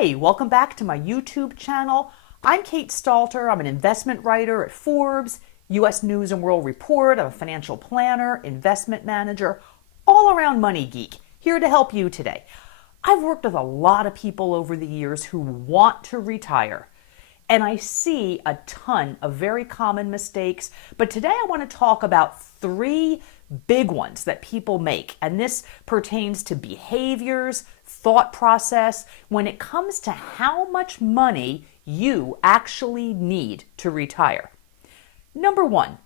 Hey, welcome back to my YouTube channel. I'm Kate Stalter. I'm an investment writer at Forbes, U.S. News and World Report. I'm a financial planner, investment manager, all-around money geek, here to help you today. I've worked with a lot of people over the years who want to retire, and I see a ton of very common mistakes, but today I want to talk about three big ones that people make, and this pertains to behaviors, thought process, when it comes to how much money you actually need to retire. Number one,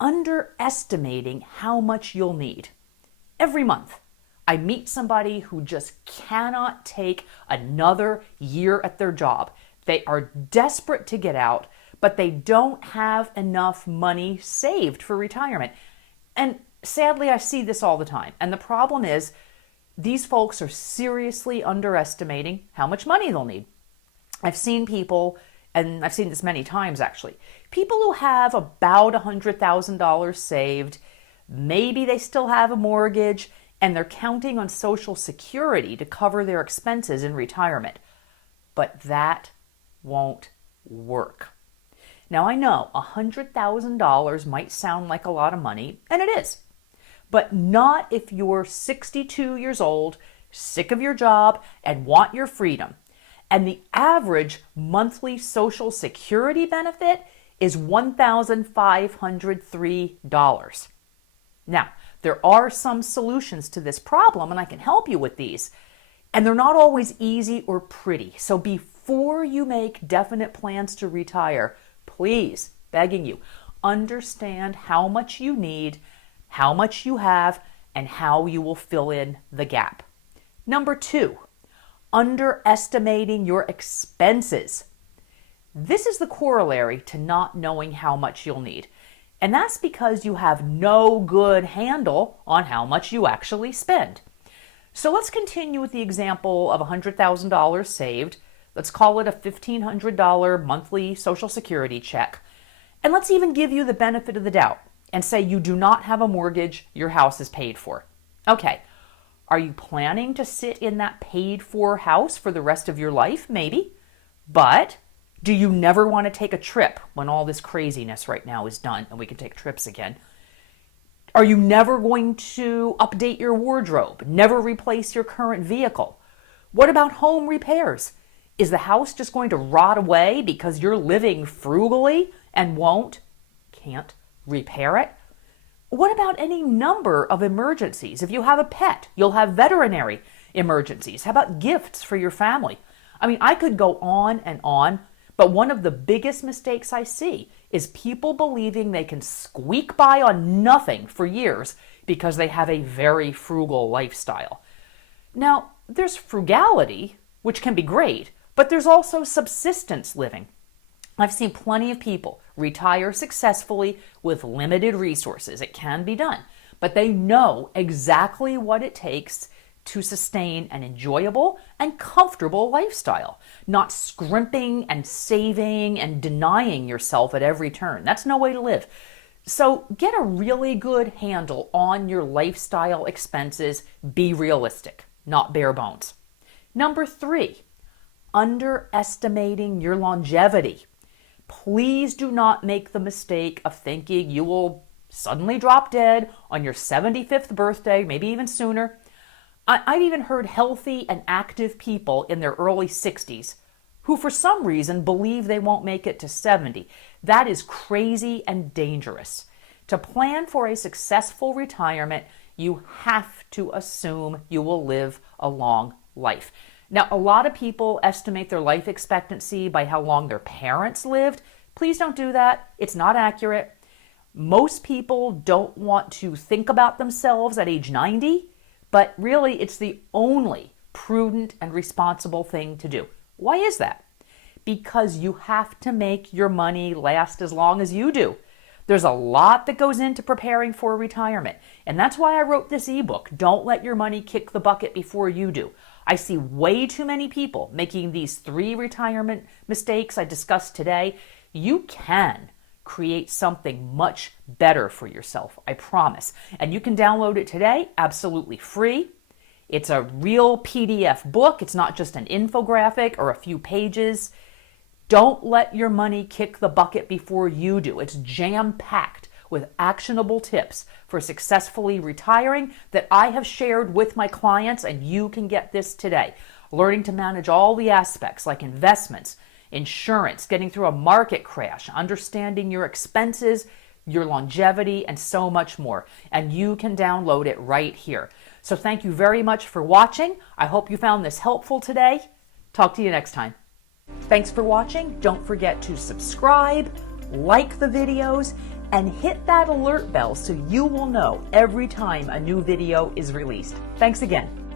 underestimating how much you'll need. Every month, I meet somebody who just cannot take another year at their job. They are desperate to get out, but they don't have enough money saved for retirement. And sadly, I see this all the time. And the problem is, these folks are seriously underestimating how much money they'll need. I've seen people, and I've seen this many times actually, people who have about $100,000 saved, maybe they still have a mortgage, and they're counting on Social Security to cover their expenses in retirement. But that won't work. Now I know $100,000 might sound like a lot of money, and it is. But not if you're 62 years old, sick of your job, and want your freedom. And the average monthly Social Security benefit is $1,503. Now, there are some solutions to this problem, and I can help you with these. And they're not always easy or pretty. So before you make definite plans to retire, please, begging you, understand how much you need, how much you have, and how you will fill in the gap. Number two, underestimating your expenses. This is the corollary to not knowing how much you'll need. And that's because you have no good handle on how much you actually spend. So let's continue with the example of $100,000 saved. Let's call it a $1,500 monthly Social Security check. And let's even give you the benefit of the doubt and say you do not have a mortgage, your house is paid for. Okay, are you planning to sit in that paid for house for the rest of your life? Maybe. But do you never want to take a trip when all this craziness right now is done and we can take trips again? Are you never going to update your wardrobe, never replace your current vehicle? What about home repairs? Is the house just going to rot away because you're living frugally and can't repair it? What about any number of emergencies? If you have a pet, you'll have veterinary emergencies. How about gifts for your family? I mean, I could go on and on, but one of the biggest mistakes I see is people believing they can squeak by on nothing for years because they have a very frugal lifestyle. Now, there's frugality, which can be great, but there's also subsistence living. I've seen plenty of people retire successfully with limited resources. It can be done, but they know exactly what it takes to sustain an enjoyable and comfortable lifestyle, not scrimping and saving and denying yourself at every turn. That's no way to live. So get a really good handle on your lifestyle expenses. Be realistic, not bare bones. Number three, underestimating your longevity. Please do not make the mistake of thinking you will suddenly drop dead on your 75th birthday, maybe even sooner. I've even heard healthy and active people in their early 60s who for some reason believe they won't make it to 70. That is crazy and dangerous. To plan for a successful retirement, you have to assume you will live a long life. Now, a lot of people estimate their life expectancy by how long their parents lived. Please don't do that. It's not accurate. Most people don't want to think about themselves at age 90, but really it's the only prudent and responsible thing to do. Why is that? Because you have to make your money last as long as you do. There's a lot that goes into preparing for retirement, and that's why I wrote this ebook, Don't Let Your Money Kick the Bucket Before You Do. I see way too many people making these three retirement mistakes I discussed today. You can create something much better for yourself, I promise. And you can download it today, absolutely free. It's a real PDF book. It's not just an infographic or a few pages. Don't let your money kick the bucket before you do. It's jam-packed with actionable tips for successfully retiring that I have shared with my clients, and you can get this today. Learning to manage all the aspects like investments, insurance, getting through a market crash, understanding your expenses, your longevity, and so much more. And you can download it right here. So thank you very much for watching. I hope you found this helpful today. Talk to you next time. Thanks for watching. Don't forget to subscribe, like the videos, and hit that alert bell so you will know every time a new video is released. Thanks again.